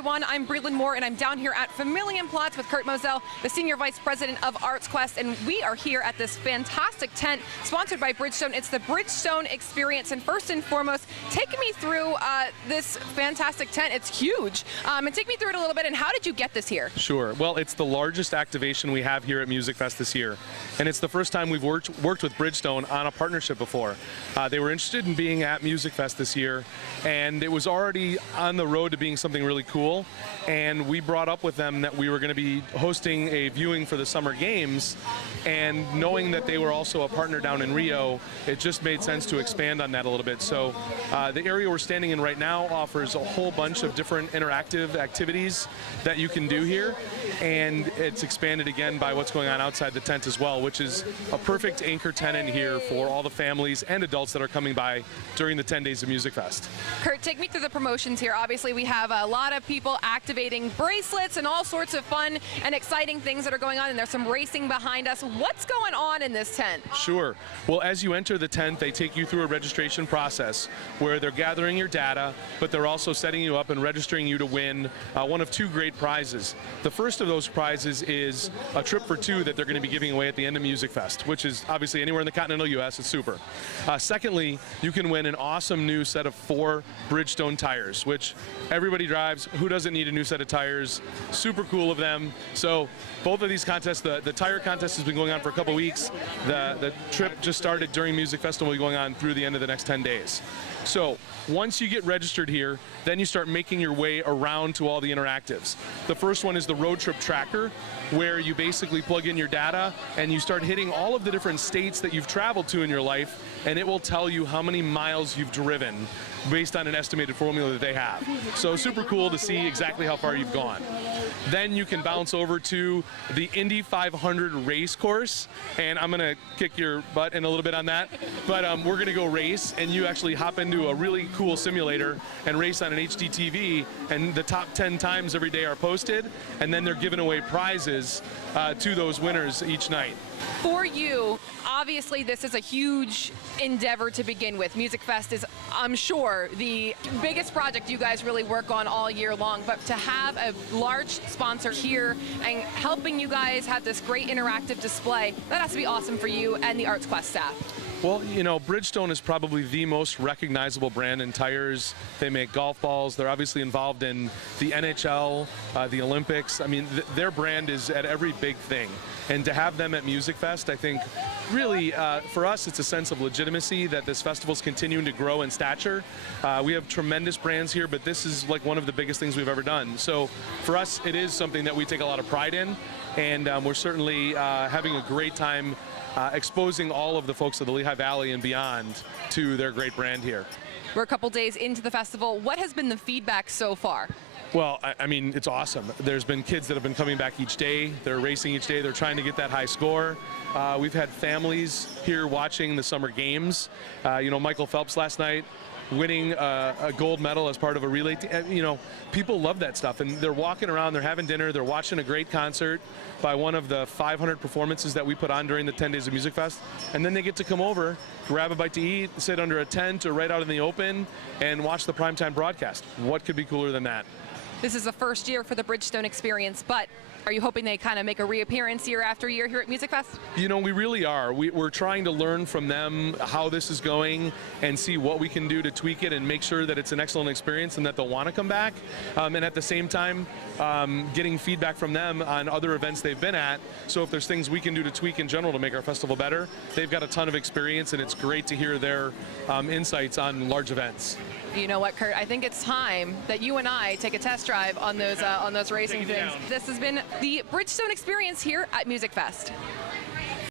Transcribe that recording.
everyone. I'm Breland Moore, and I'm down here at Familienplatz with Kurt Moselle, the Senior Vice President of Arts Quest, and we are here at this fantastic tent sponsored by Bridgestone. It's the Bridgestone Experience, and first and foremost, take me through this fantastic tent. It's huge, and take me through it a little bit, and how did you get this here? Sure. Well, it's the largest activation we have here at Music Fest this year, and it's the first time we've worked with Bridgestone on a partnership before. They were interested in being at Music Fest this year, and it was already on the road to being something really cool, and we brought up with them that we were going to be hosting a viewing for the Summer Games, and knowing that they were also a partner down in Rio, it just made sense to expand on that a little bit. So the area we're standing in right now offers a whole bunch of different interactive activities that you can do here, and it's expanded again by what's going on outside the tent as well, which is a perfect anchor tenant here for all the families and adults that are coming by during the 10 days of Music Fest. Kurt, take me through the promotions here. Obviously, we have a lot of people activating bracelets and all sorts of fun and exciting things that are going on, and there's some racing behind us. What's going on in this tent? Sure. Well, as you enter the tent, they take you through a registration process where they're gathering your data, but they're also setting you up and registering you to win one of two great prizes. The first of those prizes is a trip for two that they're going to be giving away at the end of Music Fest, which is obviously anywhere in the continental U.S. It's super. Secondly, you can win an awesome new set of 4 Bridgestone tires, which everybody drives. Who doesn't need a new set of tires? Super cool of them. So both of these contests, the tire contest has been going on for a couple weeks. The trip just started during Music Fest and will be going on through the end of the next 10 days. So once you get registered here, then you start making your way around to all the interactives. The first one is the road trip tracker, where you basically plug in your data and you start hitting all of the different states that you've traveled to in your life, and it will tell you how many miles you've driven based on an estimated formula that they have. So super cool to see exactly how far you've gone. Then you can bounce over to the Indy 500 race course, and I'm going to kick your butt in a little bit on that, but we're going to go race, and you actually hop into a really cool simulator and race on an HD TV, and the top 10 times every day are posted, and then they're giving away prizes to those winners each night. For you, obviously this is a huge endeavor to begin with. Music Fest is, I'm sure, the biggest project you guys really work on all year long, but to have a large sponsor here and helping you guys have this great interactive display, that has to be awesome for you and the Arts Quest staff. Well, you know, Bridgestone is probably the most recognizable brand in tires. They make golf balls. They're obviously involved in the NHL, the Olympics. I mean, their brand is at every big thing. And to have them at Music Fest, I think, really, for us, it's a sense of legitimacy that this festival's continuing to grow in stature. We have tremendous brands here, but this is like one of the biggest things we've ever done. So for us, it is something that we take a lot of pride in, and we're certainly having a great time exposing all of the folks of the Lehigh Valley and beyond to their great brand here. We're a couple days into the festival. What has been the feedback so far? Well, I mean, it's awesome. There's been kids that have been coming back each day. They're racing each day. They're trying to get that high score. We've had families here watching the Summer Games. You know, Michael Phelps last night winning a gold medal as part of a relay team. You know, people love that stuff, and they're walking around, they're having dinner, they're watching a great concert by one of the 500 performances that we put on during the 10 days of Music Fest, and then they get to come over, grab a bite to eat, sit under a tent or right out in the open, and watch the primetime broadcast. What could be cooler than that? This is the first year for the Bridgestone Experience, but are you hoping they kind of make a reappearance year after year here at Music Fest? You know, we really are. We're trying to learn from them how this is going and see what we can do to tweak it and make sure that it's an excellent experience and that they'll want to come back. And at the same time, getting feedback from them on other events they've been at. So if there's things we can do to tweak in general to make our festival better, they've got a ton of experience, and it's great to hear their insights on large events. You know what, Kurt? I think it's time that you and I take a test drive on those racing things. This has been the Bridgestone Experience here at Music Fest.